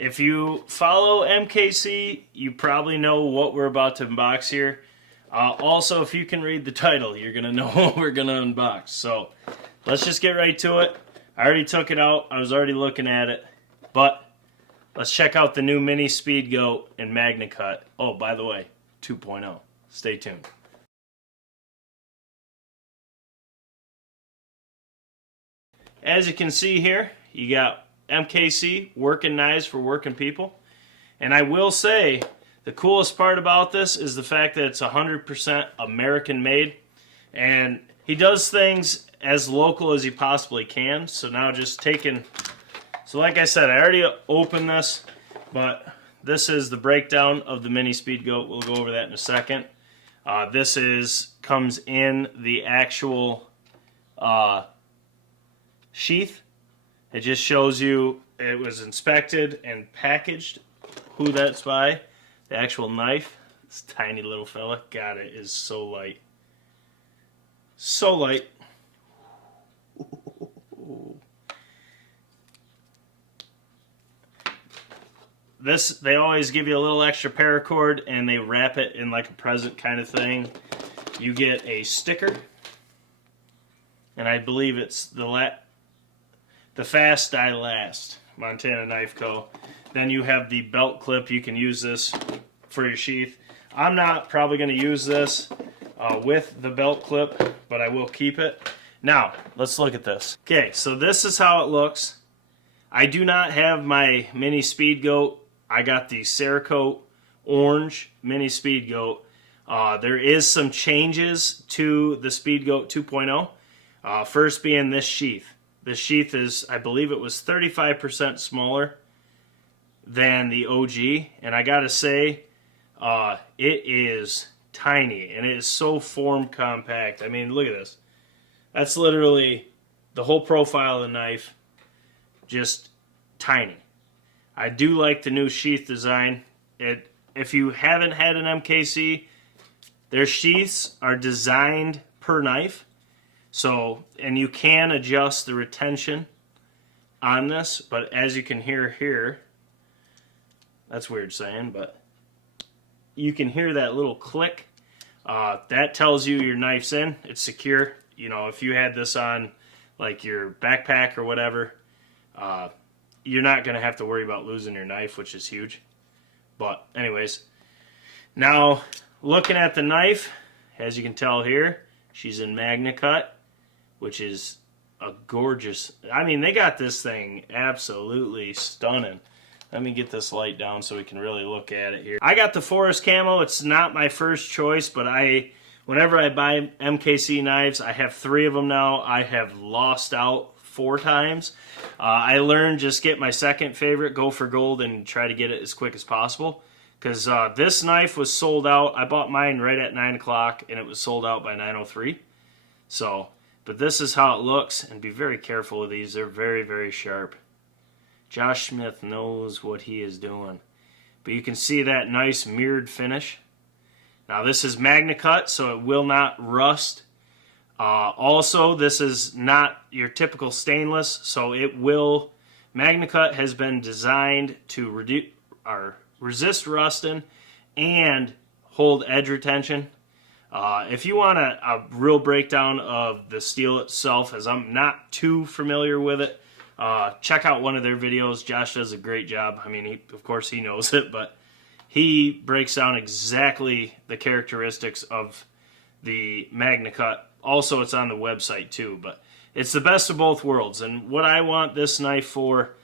If you follow MKC, you probably know what we're about to unbox here. Also, if you can read the title, you're going to know what we're going to unbox. So, let's just get right to it. I already took it out. I was already looking at it. But, let's check out the new mini Speedgoat and Magnacut. Oh, by the way, 2.0. Stay tuned. As you can see here, you got MKC, working knives for working people. And I will say, the coolest part about this is the fact that it's 100% American made. And he does things as local as he possibly can. So now just taking... So like I said, I already opened this, but this is the breakdown of the mini Speedgoat. We'll go over that in a second. This comes in the actual sheath. It just shows you it was inspected and packaged, who that's by. The actual knife, this tiny little fella. God, it is so light. So light. They always give you a little extra paracord and they wrap it in like a present kind of thing. You get a sticker, and I believe it's the Fast Die Last, Montana Knife Co. Then you have the belt clip. You can use this for your sheath. I'm not probably going to use this with the belt clip, but I will keep it. Now, let's look at this. Okay, so this is how it looks. I do not have my mini Speedgoat. I got the Cerakote orange mini Speedgoat. There is some changes to the Speedgoat 2.0. First being this sheath. The sheath is, I believe it was 35% smaller than the OG. And I gotta say, it is tiny. And it is so form compact. I mean, look at this. That's literally the whole profile of the knife. Just tiny. I do like the new sheath design. If you haven't had an MKC, their sheaths are designed per knife. So, and you can adjust the retention on this, but as you can hear here, that's weird saying, but you can hear that little click. That tells you your knife's in. It's secure. You know, if you had this on like your backpack or whatever, you're not going to have to worry about losing your knife, which is huge. But anyways, now looking at the knife, as you can tell here, she's in Magnacut, which is a gorgeous... I mean, they got this thing absolutely stunning. Let me get this light down so we can really look at it here. I got the forest camo. It's not my first choice, but whenever I buy MKC knives, I have 3 of them now. I have lost out 4 times. I learned just get my second favorite, go for gold, and try to get it as quick as possible. Because this knife was sold out. I bought mine right at 9 o'clock, and it was sold out by 9:03. So, but this is how it looks, and be very careful of these. They're very, very sharp. Josh Smith knows what he is doing. But you can see that nice mirrored finish. Now, this is Magnacut, so it will not rust. Also, this is not your typical stainless, so it will... Magnacut has been designed to resist rusting and hold edge retention. If you want a real breakdown of the steel itself, as I'm not too familiar with it, check out one of their videos. Josh does a great job. I mean, of course he knows it, but he breaks down exactly the characteristics of the Magnacut. Also, it's on the website too, but it's the best of both worlds. And what I want this knife for,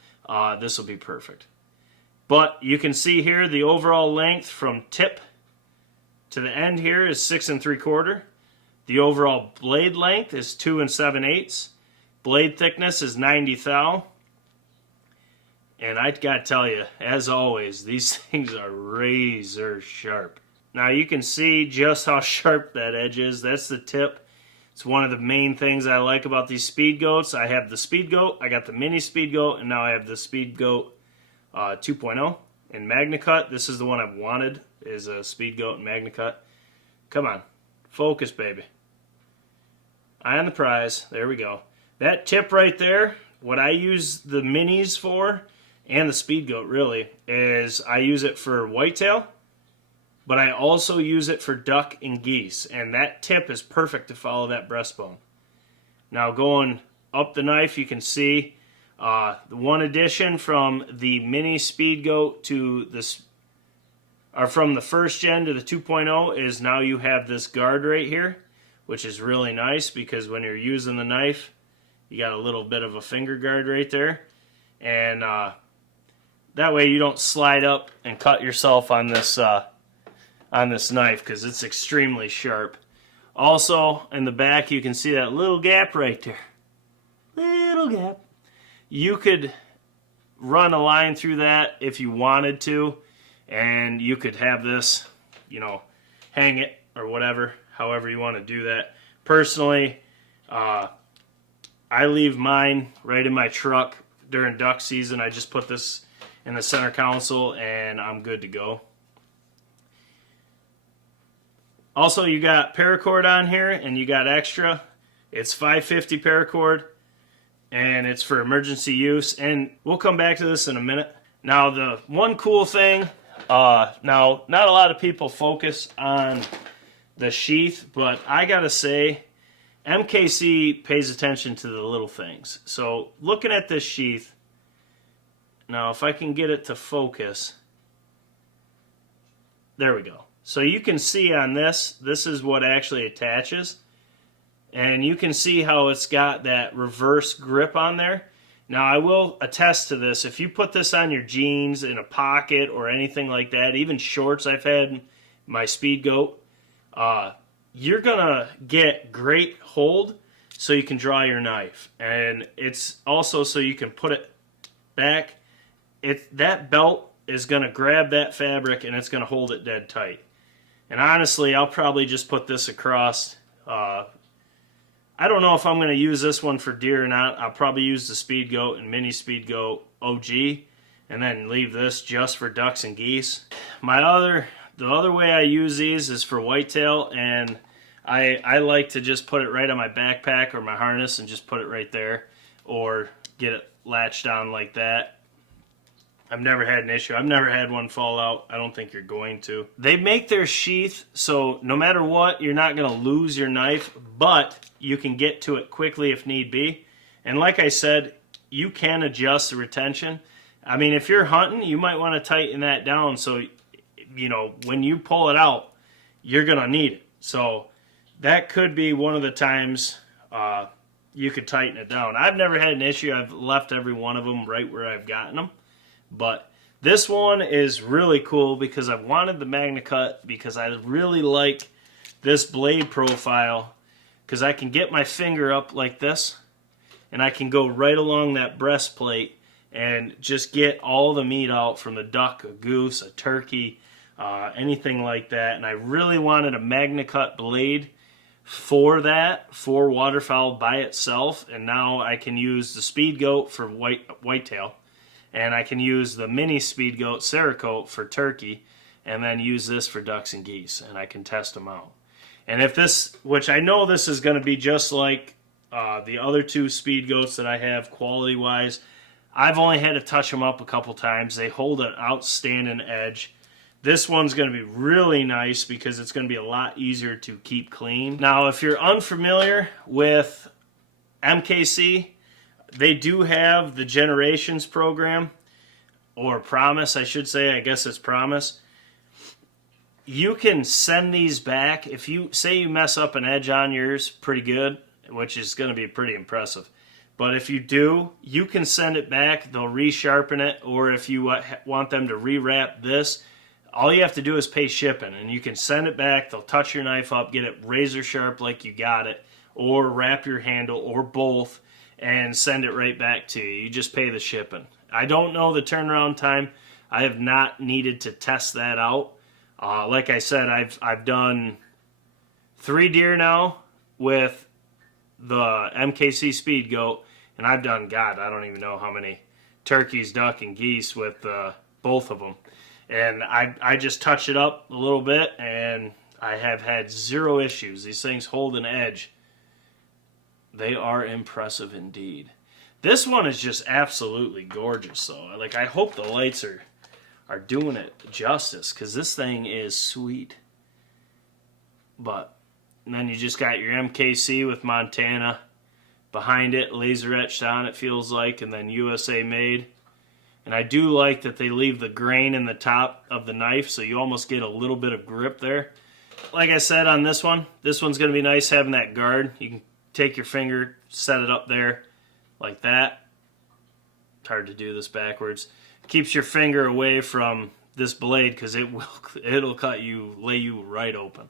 this will be perfect. But you can see here the overall length from tip to the end here is 6 3/4. The overall blade length is 2 7/8. Blade thickness is 90 thou. And I gotta tell you, as always, these things are razor sharp. Now you can see just how sharp that edge is. That's the tip. It's one of the main things I like about these Speedgoats. I have the Speedgoat, I got the mini Speedgoat, and now I have the Speedgoat 2.0 in Magnacut. This is the one I've wanted, is a Speedgoat and Magnacut. Come on, focus, baby. Eye on the prize. There we go. That tip right there, what I use the minis for, and the Speedgoat really, is I use it for whitetail, but I also use it for duck and geese, and that tip is perfect to follow that breastbone. Now going up the knife, you can see the one addition from the mini Speedgoat to this, or from the first gen to the 2.0, is now you have this guard right here, which is really nice because when you're using the knife, you got a little bit of a finger guard right there, and that way you don't slide up and cut yourself on this knife because it's extremely sharp. Also, in the back, you can see that little gap right there. Little gap. You could run a line through that if you wanted to, and you could have this, you know, hang it or whatever, however you want to do that. Personally, I leave mine right in my truck during duck season. I just put this in the center console and I'm good to go. Also, you got paracord on here and you got extra. It's 550 paracord and it's for emergency use, and we'll come back to this in a minute. Now, the one cool thing, now not a lot of people focus on the sheath, but I gotta say MKC pays attention to the little things. So looking at this sheath, now if I can get it to focus, there we go. So you can see on this is what actually attaches. And you can see how it's got that reverse grip on there. Now I will attest to this. If you put this on your jeans, in a pocket, or anything like that, even shorts I've had my Speedgoat, you're gonna get great hold so you can draw your knife. And it's also so you can put it back. That belt is gonna grab that fabric and it's gonna hold it dead tight. And honestly, I'll probably just put this across. I don't know if I'm going to use this one for deer or not. I'll probably use the Speedgoat and mini Speedgoat OG, and then leave this just for ducks and geese. The other way I use these is for whitetail, and I like to just put it right on my backpack or my harness and just put it right there, or get it latched on like that. I've never had an issue. I've never had one fall out. I don't think you're going to. They make their sheath so no matter what, you're not going to lose your knife, but you can get to it quickly if need be. And like I said, you can adjust the retention. I mean, if you're hunting, you might want to tighten that down so, you know, when you pull it out, you're going to need it. So that could be one of the times you could tighten it down. I've never had an issue. I've left every one of them right where I've gotten them. But this one is really cool because I wanted the Magnacut because I really like this blade profile, because I can get my finger up like this and I can go right along that breastplate and just get all the meat out from a duck, a goose, a turkey, anything like that. And I really wanted a Magnacut blade for that, for waterfowl by itself. And now I can use the Speedgoat for whitetail. And I can use the mini Speedgoat cerakote for turkey, and then use this for ducks and geese, and I can test them out. And if this, which I know this is going to be just like the other two Speedgoats that I have quality-wise, I've only had to touch them up a couple times. They hold an outstanding edge. This one's going to be really nice because it's going to be a lot easier to keep clean. Now, if you're unfamiliar with MKC, they do have the Generations program, or Promise, I should say. I guess it's Promise. You can send these back. If you say you mess up an edge on yours pretty good, which is going to be pretty impressive. But if you do, you can send it back. They'll resharpen it. Or if you want them to rewrap this, all you have to do is pay shipping. And you can send it back. They'll touch your knife up, get it razor sharp like you got it, or wrap your handle, or both, and send it right back to you. You just pay the shipping. I don't know the turnaround time. I have not needed to test that out. Like I said, I've done 3 deer now with the MKC Speedgoat, and I've done, God, I don't even know how many turkeys, duck, and geese with both of them. And I just touch it up a little bit, and I have had 0 issues. These things hold an edge. They are impressive indeed. This one is just absolutely gorgeous, though. Like, I hope the lights are doing it justice, because this thing is sweet. But, and then you just got your MKC with Montana behind it, laser etched on, it feels like, and then USA made. And I do like that they leave the grain in the top of the knife, so you almost get a little bit of grip there. Like I said on this one's going to be nice having that guard. You can take your finger, set it up there like that. It's hard to do this backwards. Keeps your finger away from this blade because it'll cut you, lay you right open.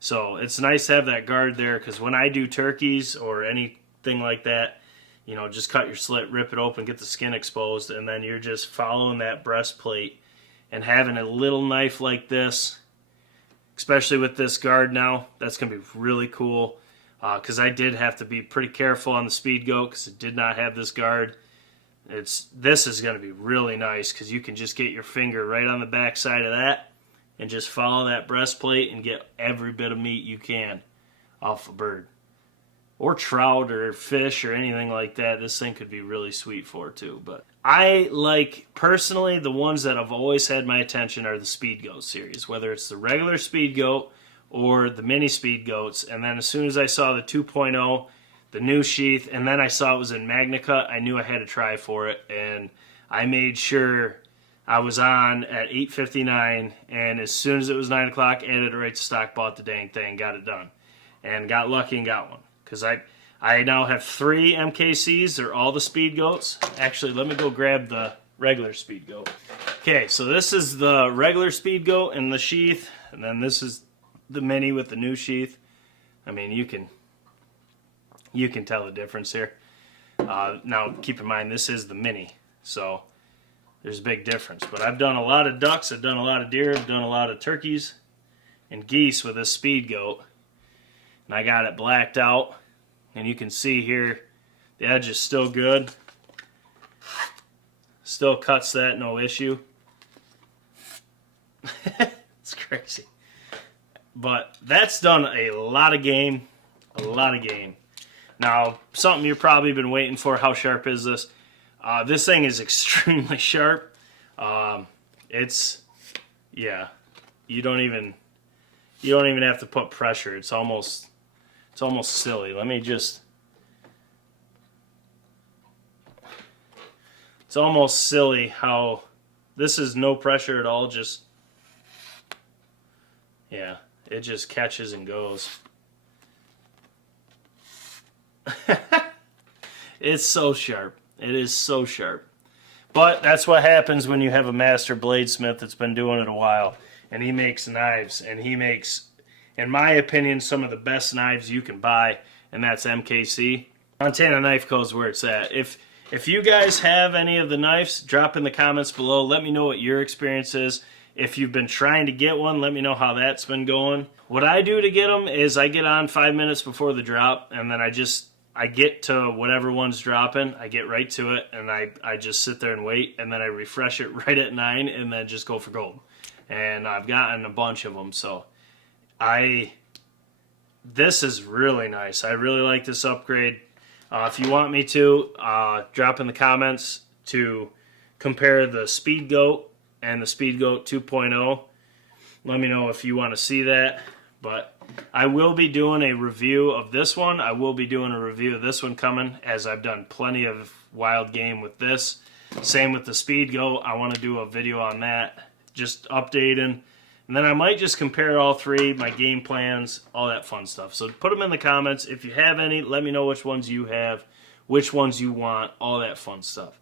So it's nice to have that guard there, because when I do turkeys or anything like that, you know, just cut your slit, rip it open, get the skin exposed, and then you're just following that breastplate. And having a little knife like this, especially with this guard now, that's going to be really cool. Because I did have to be pretty careful on the Speedgoat because it did not have this guard. This is going to be really nice because you can just get your finger right on the back side of that and just follow that breastplate and get every bit of meat you can off a bird. Or trout or fish or anything like that. This thing could be really sweet for too. But I like, personally, the ones that have always had my attention are the Speedgoat series. Whether it's the regular Speedgoat or the mini Speedgoats. And then as soon as I saw the 2.0, the new sheath, and then I saw it was in Magnacut, I knew I had to try for it. And I made sure I was on at 8:59. And as soon as it was 9 o'clock, added it right to stock, bought the dang thing, got it done. And got lucky and got one. Because I now have 3 MKCs. They're all the Speedgoats. Actually, let me go grab the regular Speedgoat. Okay, so this is the regular Speedgoat in the sheath. And then this is the mini with the new sheath. I mean, you can tell the difference here. Now, keep in mind, this is the mini. So, there's a big difference. But I've done a lot of ducks. I've done a lot of deer. I've done a lot of turkeys and geese with this Speedgoat. And I got it blacked out. And you can see here, the edge is still good. Still cuts that, no issue. It's crazy. But that's done a lot of game. A lot of game. Now, something you've probably been waiting for, how sharp is this? This thing is extremely sharp. Yeah, you don't even have to put pressure. It's almost silly. It's almost silly how this is no pressure at all. Just, yeah, it just catches and goes. It's so sharp. It is so sharp. But that's what happens when you have a master bladesmith that's been doing it a while. And he makes knives. And he makes, in my opinion, some of the best knives you can buy. And that's MKC. Montana Knife Co. is where it's at. If you guys have any of the knives, drop in the comments below. Let me know what your experience is. If you've been trying to get one, let me know how that's been going. What I do to get them is I get on 5 minutes before the drop, and then I get to whatever one's dropping. I get right to it, and I just sit there and wait, and then I refresh it right at 9, and then just go for gold. And I've gotten a bunch of them, so this is really nice. I really like this upgrade. If you want me to, drop in the comments to compare the Speedgoat and the Speedgoat 2.0. Let me know if you want to see that. But I will be doing a review of this one. I will be doing a review of this one coming, as I've done plenty of wild game with this. Same with the Speedgoat. I want to do a video on that, just updating. And then I might just compare all 3, my game plans, all that fun stuff. So put them in the comments. If you have any, let me know which ones you have, which ones you want, all that fun stuff.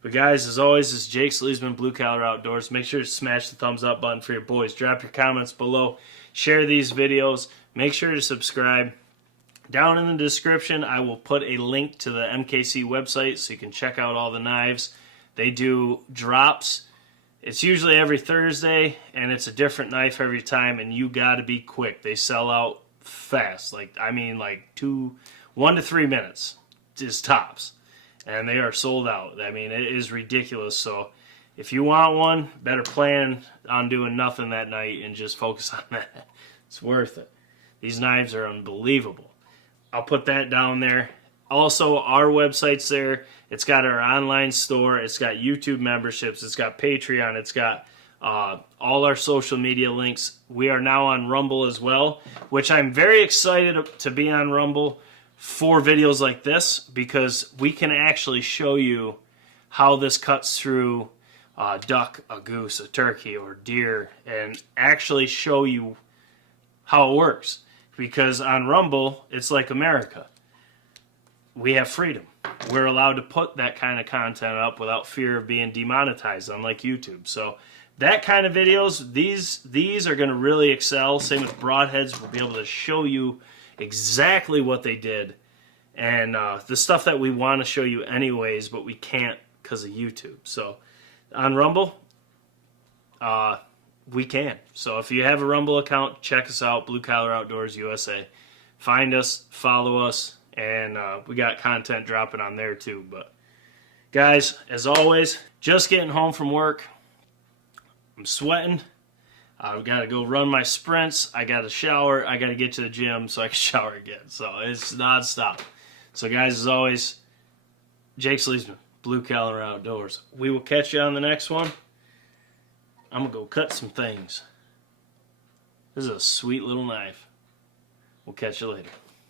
But guys, as always, this is Jake Sleesman, Blue Collar Outdoors. Make sure to smash the thumbs up button for your boys. Drop your comments below. Share these videos. Make sure to subscribe. Down in the description, I will put a link to the MKC website so you can check out all the knives. They do drops. It's usually every Thursday, and it's a different knife every time, and you got to be quick. They sell out fast. Like 1 to 3 minutes is tops. And they are sold out. I mean, it is ridiculous. So if you want one, better plan on doing nothing that night and just focus on that. It's worth it. These knives are unbelievable. I'll put that down there. Also, our website's there. It's got our online store. It's got YouTube memberships. It's got Patreon. It's got all our social media links. We are now on Rumble as well, which I'm very excited to be on Rumble for videos like this, because we can actually show you how this cuts through a duck, a goose, a turkey, or deer, and actually show you how it works. Because on Rumble, it's like America. We have freedom. We're allowed to put that kind of content up without fear of being demonetized, unlike YouTube. So that kind of videos, these are going to really excel. Same with broadheads. We'll be able to show you exactly what they did, and the stuff that we want to show you anyways, but we can't because of YouTube. So on Rumble, we can. So if you have a Rumble account, check us out, Blue Collar Outdoors USA. Find us, follow us, and we got content dropping on there too. But guys, as always, just getting home from work. I'm sweating. I've got to go run my sprints. I got to shower. I got to get to the gym so I can shower again. So it's non-stop. So guys, as always, Jake Sleesman, Blue Collar Outdoors. We will catch you on the next one. I'm going to go cut some things. This is a sweet little knife. We'll catch you later.